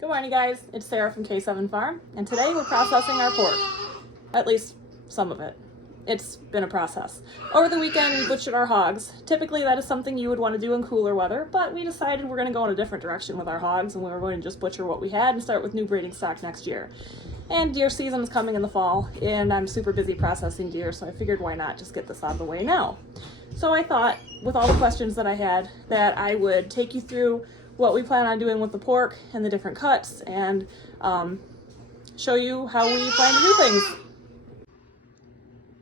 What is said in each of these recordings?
Good morning, guys. It's Sarah from K7 Farm, and today we're processing our pork. At least some of it. It's been a process. Over the weekend, we butchered our hogs. Typically, that is something you would want to do in cooler weather, but we decided we're going to go in a different direction with our hogs, and we were going to just butcher what we had and start with new breeding stock next year. And deer season is coming in the fall, and I'm super busy processing deer, so I figured why not just get this out of the way now. So I thought, with all the questions that I had, that I would take you through what we plan on doing with the pork and the different cuts, and show you how we plan to do things.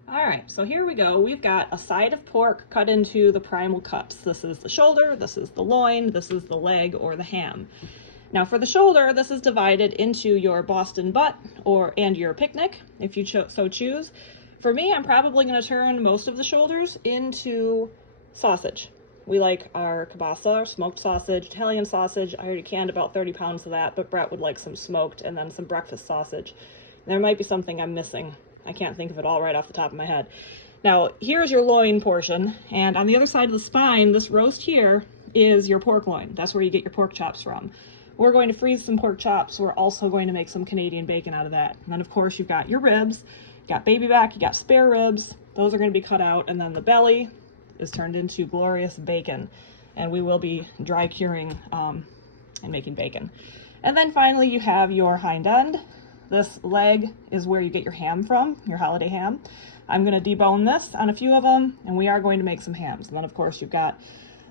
All right, so here we go. We've got a side of pork cut into the primal cuts. This is the shoulder, this is the loin, this is the leg or the ham. Now for the shoulder, this is divided into your Boston butt and your picnic, if you so choose. For me, I'm probably going to turn most of the shoulders into sausage. We like our kielbasa, our smoked sausage, Italian sausage. I already canned about 30 pounds of that, but Brett would like some smoked and then some breakfast sausage. There might be something I'm missing. I can't think of it all right off the top of my head. Now, here's your loin portion, and on the other side of the spine, this roast here is your pork loin. That's where you get your pork chops from. We're going to freeze some pork chops. We're also going to make some Canadian bacon out of that. And then, of course, you've got your ribs, you got baby back, you got spare ribs. Those are going to be cut out, and then the belly is turned into glorious bacon, and we will be dry curing and making bacon. And then finally you have your hind end. This leg is where you get your ham from, your holiday ham. I'm going to debone this on a few of them, and we are going to make some hams. And then of course you've got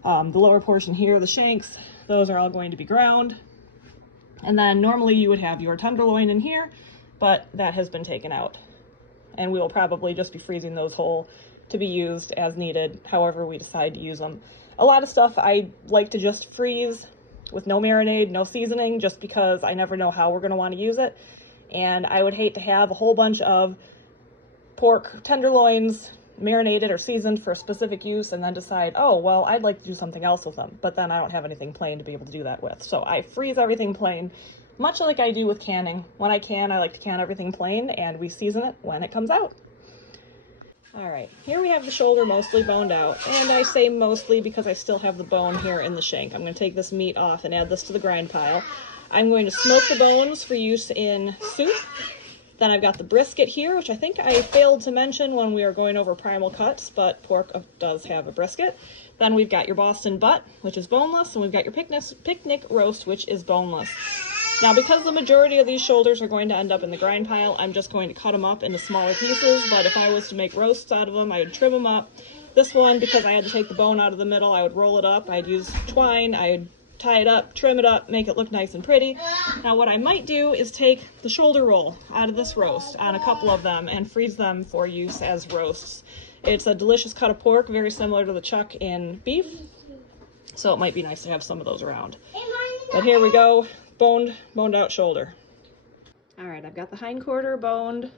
the lower portion here, the shanks. Those are all going to be ground. And then normally you would have your tenderloin in here, but that has been taken out, and we will probably just be freezing those whole to be used as needed, however we decide to use them. A lot of stuff I like to just freeze with no marinade, no seasoning, just because I never know how we're going to want to use it. And I would hate to have a whole bunch of pork tenderloins marinated or seasoned for specific use and then decide, oh, well, I'd like to do something else with them, but then I don't have anything plain to be able to do that with. So I freeze everything plain, much like I do with canning. When I can, I like to can everything plain, and we season it when it comes out. All right, here we have the shoulder mostly boned out, and I say mostly because I still have the bone here in the shank. I'm going to take this meat off and add this to the grind pile. I'm going to smoke the bones for use in soup. Then I've got the brisket here, which I think I failed to mention when we were going over primal cuts, but pork does have a brisket. Then we've got your Boston butt, which is boneless, and we've got your picnic roast, which is boneless. Now, because the majority of these shoulders are going to end up in the grind pile, I'm just going to cut them up into smaller pieces, but if I was to make roasts out of them, I would trim them up. This one, because I had to take the bone out of the middle, I would roll it up. I'd use twine, I'd tie it up, trim it up, make it look nice and pretty. Now, what I might do is take the shoulder roll out of this roast on a couple of them and freeze them for use as roasts. It's a delicious cut of pork, very similar to the chuck in beef, so it might be nice to have some of those around. But here we go. Boned out shoulder. All right, I've got the hind quarter boned.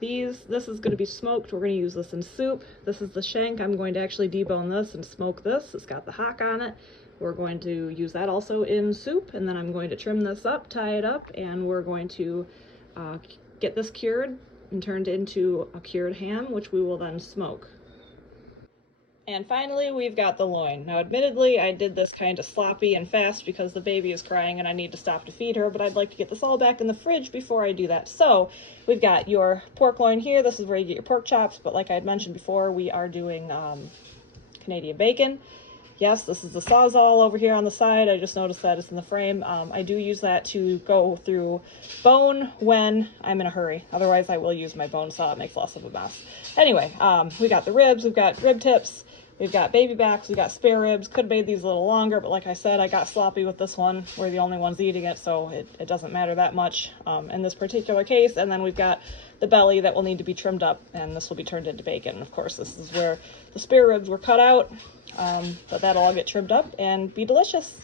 This is going to be smoked. We're going to use this in soup. This is the shank. I'm going to actually debone this and smoke this. It's got the hock on it. We're going to use that also in soup, and then I'm going to trim this up, tie it up, and we're going to get this cured and turned into a cured ham, which we will then smoke. And finally, we've got the loin. Now, admittedly, I did this kind of sloppy and fast because the baby is crying and I need to stop to feed her, but I'd like to get this all back in the fridge before I do that. So, we've got your pork loin here. This is where you get your pork chops, but like I had mentioned before, we are doing Canadian bacon. Yes, this is the Sawzall over here on the side. I just noticed that it's in the frame. I do use that to go through bone when I'm in a hurry. Otherwise, I will use my bone saw. It makes less of a mess. Anyway, we got the ribs. We've got rib tips. We've got baby backs, we've got spare ribs. Could have made these a little longer, but like I said, I got sloppy with this one. We're the only ones eating it, so it doesn't matter that much in this particular case. And then we've got the belly that will need to be trimmed up, and this will be turned into bacon. And of course, this is where the spare ribs were cut out, but that'll all get trimmed up and be delicious.